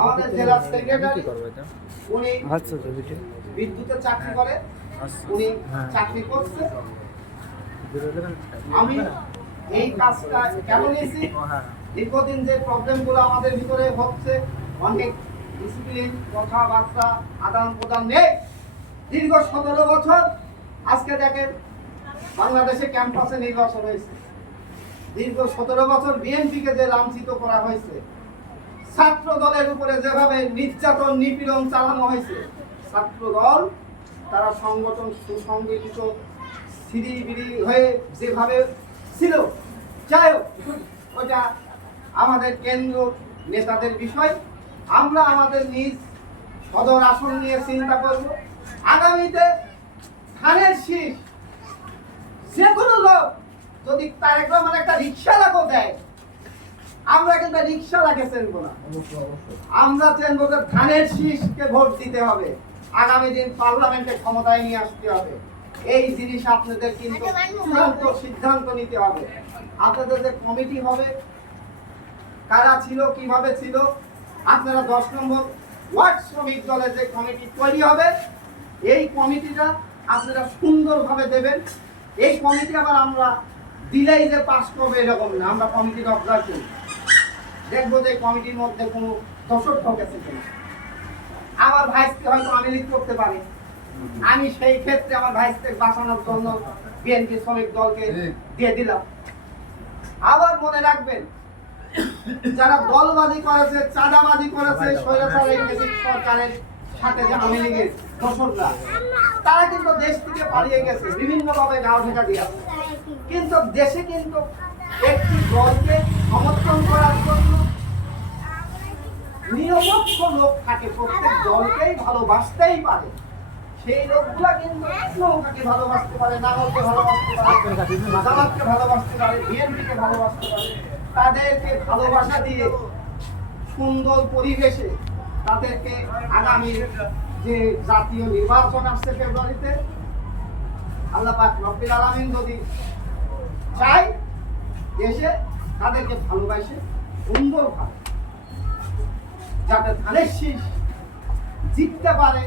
আমাদের জেলা সেক্রেটারি উনি বিদ্যুতের চাকরি করে, উনি চাকরি করছে। আমি এই কাজটা কেন নিয়েছি, দীর্ঘদিন যে প্রবলেমগুলো আমাদের ভিতরে হচ্ছে, অনেক ডিসিপ্লিন কথাবার্তা আদান প্রদান নেই। দীর্ঘ 17 বছর আজকে দেখেন বাংলাদেশে ক্যাম্পাসে নির্বাচন হয়েছে। দীর্ঘ 17 বছর বিএনপিকে যে লাঞ্ছিত করা হয়েছে, ছাত্র দলের উপরে যেভাবে নির্যাতন নিপীড়ন চালানো হয়েছে, ছাত্র দল তারা সংগঠন সুসংগঠিত সিঁড়িবিড়ি হয়ে যেভাবে ছিল, যাই হোক ওটা আমাদের কেন্দ্র নেতাদের বিষয়। আমরা আমাদের নিজ সদর আসন নিয়ে চিন্তা করব। আগামীতে ধানের শীষ যে কোনো লোক যদি তারেক রহমান একটা রিক্সাওয়ালাকেও দেয়, আমরা কিন্তু রিক্সাওয়ালাকে চেনবো না, আমরা চেনবো যে ধানের শীষকে ভোট দিতে হবে। আগামী দিন পার্লামেন্টে ক্ষমতায় নিয়ে আসতে হবে। এই জিনিস আপনাদের কিন্তু চূড়ান্ত সিদ্ধান্ত নিতে হবে। আপনাদের যে কমিটি হবে, কারা ছিল, কিভাবে ছিল, আপনারা 10 নম্বর ওয়ার্ড শ্রমিক দলের যে কমিটি তৈরি হবে, এই কমিটিটা আপনারা সুন্দরভাবে দেবেন। এই কমিটি আবার আমরা দিলেই যে পাস করবে এরকম না, আমরা কমিটির অবজার্ভ করি, দেখবো যে কমিটির মধ্যে কোনো দোষক ঢোকেছে কিনা। আমার ভাইসকে হয়তো আমি লিড করতে পারি, আমি সেই ক্ষেত্রে আমার ভাইসকে বাঁচানোর জন্য বিএনপি শ্রমিক দলকে দিয়ে দিলাম। আবার মনে রাখবেন, যারা দলবাজি করেছে, চাঁদাবাজি করেছে, স্বৈরাচারী সরকারের সাথে যে আওয়ামী লীগের দোসররা, তারা কিন্তু দেশ থেকে পালিয়ে গেছে, বিভিন্নভাবে গাঁও ঢাকা দিয়ে। কিন্তু দেশে কিন্তু একটি দলকে সমর্থন করার জন্য নিরপেক্ষ লোক থাকে, প্রত্যেক দলকেই ভালোবাসতেই পারে। সেই লোকগুলা কিন্তু নৌকাকে ভালোবাসতে পারে, নাগরকে ভালোবাসতে পারে, জামাতকে ভালোবাসতে পারে, বিএনপিকে ভালোবাসতে পারে। তাদেরকে ভালোবাসা দিয়ে সুন্দর পরিবেশে তাদেরকে আগামী যে জাতীয় নির্বাচন আসছে ফেব্রুয়ারিতে, আল্লাহ পাক রব্বুল আলামিন যদি চায় দেশে, তাদেরকে ভালোবাসে সুন্দরভাবে যাতে ধানের শীষ জিততে পারে,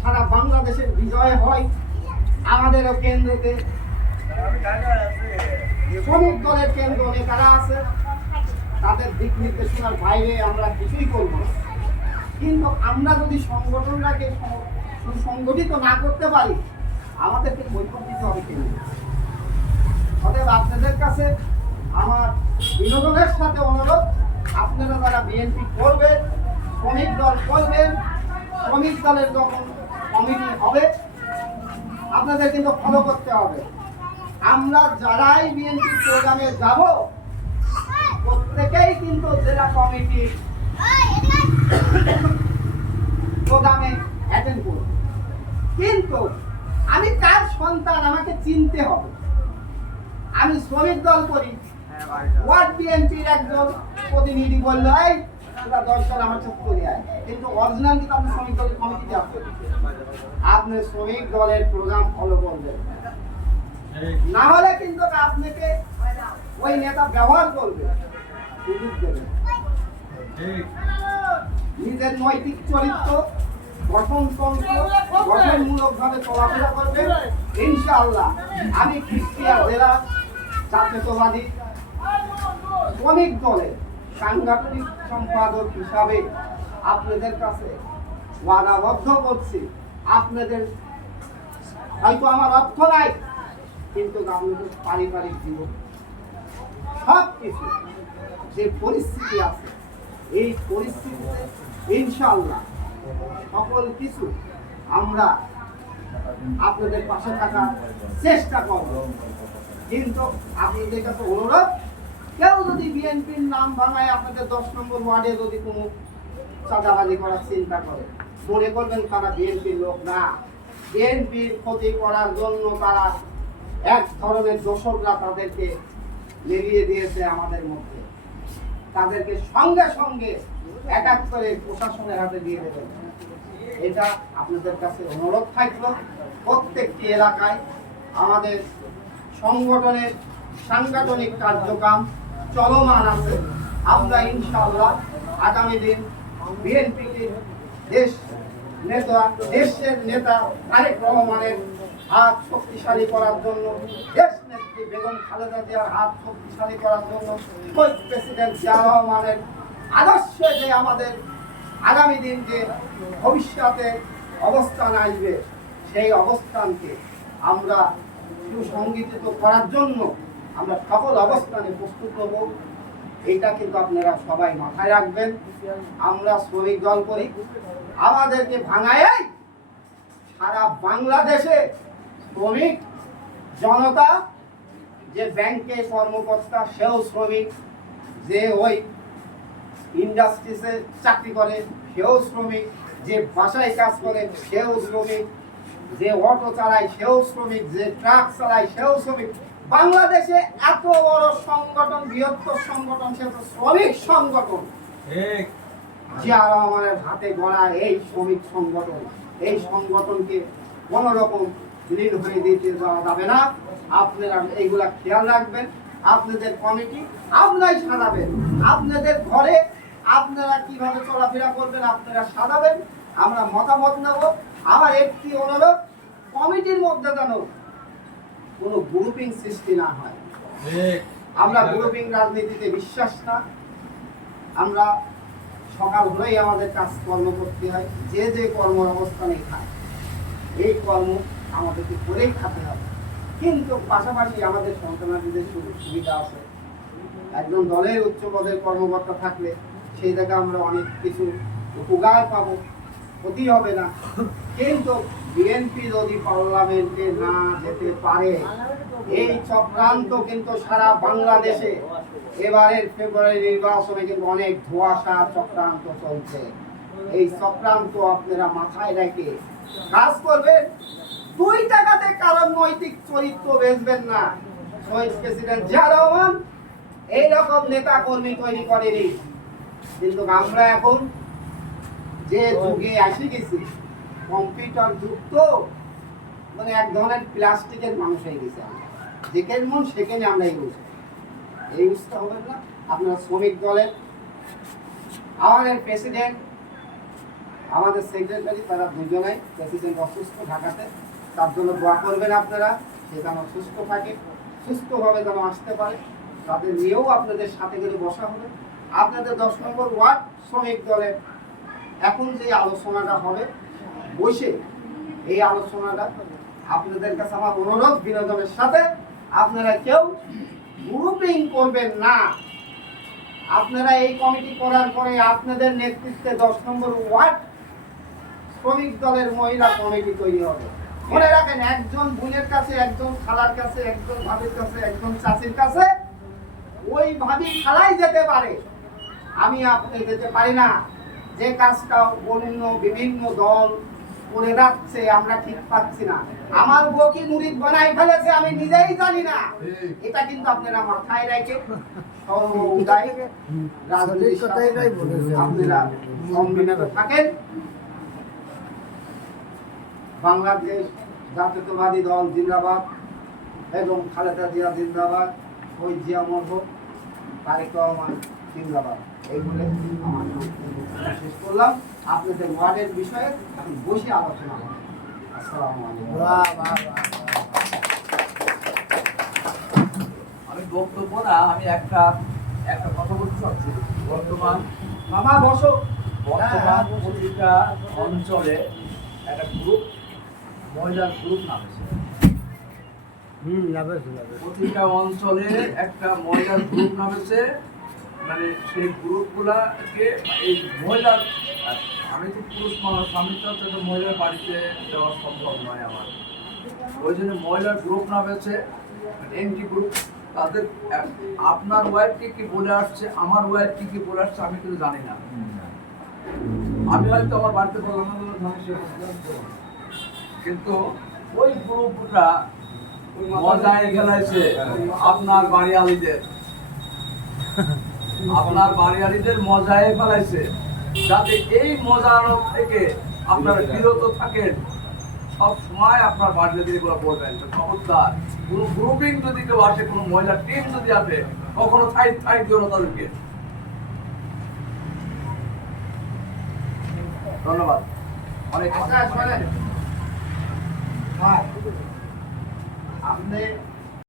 সারা বাংলাদেশের বিজয় হয়। আমাদেরও কেন্দ্রতে শ্রমিক দলের কেন্দ্র নেতারা আছে, তাদের দিক নির্দেশনার বাইরে আমরা কিছুই করব না। কিন্তু আমরা যদি সংগঠনটাকে সুসংগঠিত না করতে পারি, আমাদেরকে বৈঠক দিতে হবে কেন্দ্র। অতএব আপনাদের কাছে আমার বিনোদনের সাথে অনুরোধ, আপনারা যারা বিএনপি করবেন, শ্রমিক দল করবেন, শ্রমিক দলের যখন কমিটি হবে আপনাদের কিন্তু ফলো করতে হবে। আমরা যারাই বিএনপি প্রোগ্রামে যাব, প্রত্যেকেই কিন্তু জেলা কমিটি প্রোগ্রামে অ্যাটেন্ড করব। কিন্তু আমি কার সন্তান আমাকে চিনতে হবে। আমি শ্রমিক দল করি, ওয়ার্ড বিএনপির একজন প্রতিনিধি বললো, এই তোরা 10 জন আমার চুপ করে আয়, কিন্তু অরিজিনাল কিন্তু আপনি শ্রমিক দলের কমিটিতে আসবেন, আপনি শ্রমিক দলের প্রোগ্রাম ফলো করবেন। না হলে কিন্তু আপনাকে ওই নেতা ব্যবহার করবে, সুযোগ দেবে। নিজের নৈতিক চরিত্র গঠনমূলক ভাবে চলাফেরা করবেন। ইনশাআল্লাহ আমি কুষ্টিয়া জেলা জাতীয়তাবাদী শ্রমিক দলের সাংগঠনিক সম্পাদক হিসাবে আপনাদের কাছে ওয়াদাবদ্ধ করছি, আপনাদের হয়তো আমার অর্থ নাই, কিন্তু আপনাদের পারিবারিক জীবন সব কিছু যে পরিস্থিতি আছে, এই পরিস্থিতিতে ইনশাআল্লাহ সকল কিছু আমরা আপনাদের পাশে থাকার চেষ্টা করব। কিন্তু আপনাদের কাছে অনুরোধ, কেউ যদি বিএনপির নাম ভাঙায় আপনাদের 10 নম্বর ওয়ার্ডে যদি কোনো চাঁদাবাজি করার চিন্তা করে, মনে করবেন তারা বিএনপির লোক না। বিএনপির ক্ষতি করার জন্য তারা এক ধরনের দোসররা তাদেরকে লেগিয়ে দিয়েছে আমাদের মধ্যে, তাদেরকে সঙ্গে সঙ্গে অ্যাটাক করে প্রশাসনের হাতে দিয়ে দেবেন। এটা আপনাদের কাছে অনুরোধ থাকলো। প্রত্যেকটি এলাকায় আমাদের সংগঠনের সাংগঠনিক কার্যক্রম চলমান আছে। আমরা ইনশাআল্লাহ আগামী দিন বিএনপিকে দেশের নেতা তারেক রহমানের হাত শক্তিশালী করার জন্য, দেশ নেত্রী বেগম খালেদা জিয়ার হাত শক্তিশালী করার জন্য, শহীদ প্রেসিডেন্ট জিয়া রহমানের আদর্শে যে আমাদের আগামী দিন যে ভবিষ্যতে অবস্থান আসবে, সেই অবস্থানকে আমরা সুসংগঠিত করার জন্য আমরা সকল অবস্থানে প্রস্তুত হব। এটা কিন্তু আপনারা সবাই মাথায় রাখবেন। আমরা শ্রমিক দল করি, আমাদেরকে ভাঙায় সারা বাংলাদেশে শ্রমিক জনতা, যে ব্যাংকে কর্মকর্তা সেও শ্রমিক, যে ওই ইন্ডাস্ট্রিজে চাকরি করে সেও শ্রমিক, যে বাসায় কাজ করে সেও শ্রমিক, যে অটো চালায় সেও শ্রমিক, যে ট্রাক চালায় সেও শ্রমিক। বাংলাদেশে এত বড় সংগঠন, বৃহত্তর সংগঠন, সে তো শ্রমিক সংগঠন। জিয়া রহমানের হাতে গড়া এই শ্রমিক সংগঠন, এই সংগঠনকে কোন রকম বিলীন হয়ে দিতে দেওয়া যাবে না। আপনারা এইগুলা খেয়াল রাখবেন। আপনাদের কমিটি আপনারাই সাজাবেন, আপনাদের ঘরে আপনারা কিভাবে চলাফেরা করবেন আপনারা সাজাবেন, আমরা মতামত নেব। আমার একটি অনুরোধ, কমিটির মধ্যে যেন কোনো গ্রুপিং সৃষ্টি না হয়। আমরা গ্রুপিং রাজনীতিতে বিশ্বাস না। আমরা সকাল হলেই আমাদের কাজকর্ম করতে হয়, যে যে কর্ম অবস্থানে খায় এই কর্ম আমাদেরকে করেই খাতে হবে। কিন্তু পাশাপাশি আমাদের সন্তানাদিদের সুবিধা আছে। একজন দলের উচ্চ পদের কর্মকর্তা থাকলে সেই জায়গায় আমরা অনেক কিছু উপকার পাবো, ক্ষতি হবে না। কিন্তু বিএনপি যদি পার্লামেন্টে না যেতে পারে, এই চক্রান্ত কিন্তু সারা বাংলাদেশে এবারের ফেব্রুয়ারি নির্বাচনে কিন্তু অনেক ধোঁয়াশা চক্রান্ত চলছে। এই চক্রান্ত আপনারা মাথায় রেখে কাজ করবেন। 2 টাকাতে কারণ নৈতিক চরিত্র বেচবেন না। শহীদ প্রেসিডেন্ট জিয়া রহমান এইরকম নেতা কর্মী তৈরি করেনি। কিন্তু আমরা এখন যে যুগে এসে গেছি, কম্পিউটার যুগ, তো মানে এক ধরনের প্লাস্টিকের মানুষ হয়ে গেছে। যেখানে মন সেখানে আমরা এই ইউজটা হবে না। আপনারা শ্রমিক দলের আমাদের প্রেসিডেন্ট, আমাদের সেক্রেটারি, তারা দুজনেই, প্রেসিডেন্ট অসুস্থ ঢাকাতে, তার জন্য দোয়া করবেন আপনারা, সে যেন সুস্থ থাকে, সুস্থভাবে যেন আসতে পারে। তাদের নিয়েও আপনাদের সাথে করে বসা হবে। আপনাদের 10 নম্বর ওয়ার্ড শ্রমিক দলের এখন যে আলোচনাটা হবে, বসে এই আলোচনাটা আপনাদের কাছে আমার অনুরোধ, বিনোদনের সাথে আপনারা কেউ গ্রুপিং করবেন না। আপনারা এই কমিটি করার পরে আপনাদের নেতৃত্বে 10 নম্বর ওয়ার্ড শ্রমিক দলের মহিলা কমিটি তৈরি হবে। মনে রাখেন, একজন বোনের কাছে, একজন খালার কাছে, একজন ভাবির কাছে, একজন চাচির কাছে ওই ভাবি খালাই যেতে পারে, আমি আপনি যেতে পারি না। যে কাজটা অন্য বিভিন্ন দল করে যাচ্ছে আমরা ঠিক পাচ্ছি না। আমার বউ কি মুরিদ বানাই ফেলেছে আমি নিজেই জানি না। এটা কিন্তু আপনারা মাথায় রেখে সর্বদাই রাজনীতির সাথে আপনারা সম্মিলিত থাকেন। বাংলাদেশ জাতীয়তাবাদী দল জিন্দাবাদ, এবং খালেদা জিয়া জিন্দাবাদ, শহীদ জিয়া মরহুম, তারেক রহমান জিন্দাবাদ। এই বলে আমার শেষ করলাম। আপনাদের ওয়ার্ডের বিষয়ে এখন বসে আলোচনা হবে। আসসালামু আলাইকুম। আমি বক্তব্য না, আমি একটা কথা বলতে চাচ্ছি। বর্তমান প্রতিটা অঞ্চলে একটা গ্রুপ, মহিলার গ্রুপ নামেছে। প্রতিটা অঞ্চলে একটা মহিলার গ্রুপ নামেছে। মানে সেই গ্রুপগুলাকে এই মহিলার, আমি তো পুরুষ মানুষ, আমি তো মহিলার বাড়িতে যাওয়া সম্ভব নয় আমার, ওই জন্য মহিলার গ্রুপ নামেছে, এনটি গ্রুপ। তাদের আপনার ওয়াইফ কি বলে আসছে, আমার ওয়াইফ কি বলে আসছে আমি কিন্তু জানি না। আমি হয়তো আমার বাড়িতে বললাম, কিন্তু ওই গ্রুপটা মজায় খেলাইছে আপনার বাড়িয়ালিদের, আপনার বাড়িয়ালিদের মজায় ফেলাইছে। যাতে এই মজার থেকে আপনারা বিরত থাকেন, সব সময় আপনার বাড়িয়ালিদের এগুলো বলবেন খবরদার। কোনো গ্রুপিং যদি কেউ আসে, কোনো মহিলা টিম যদি আসে, কখনো থাই দিও না তাদেরকে। ধন্যবাদ। অনেক আচ্ছা শোনেন ভাই, আপনি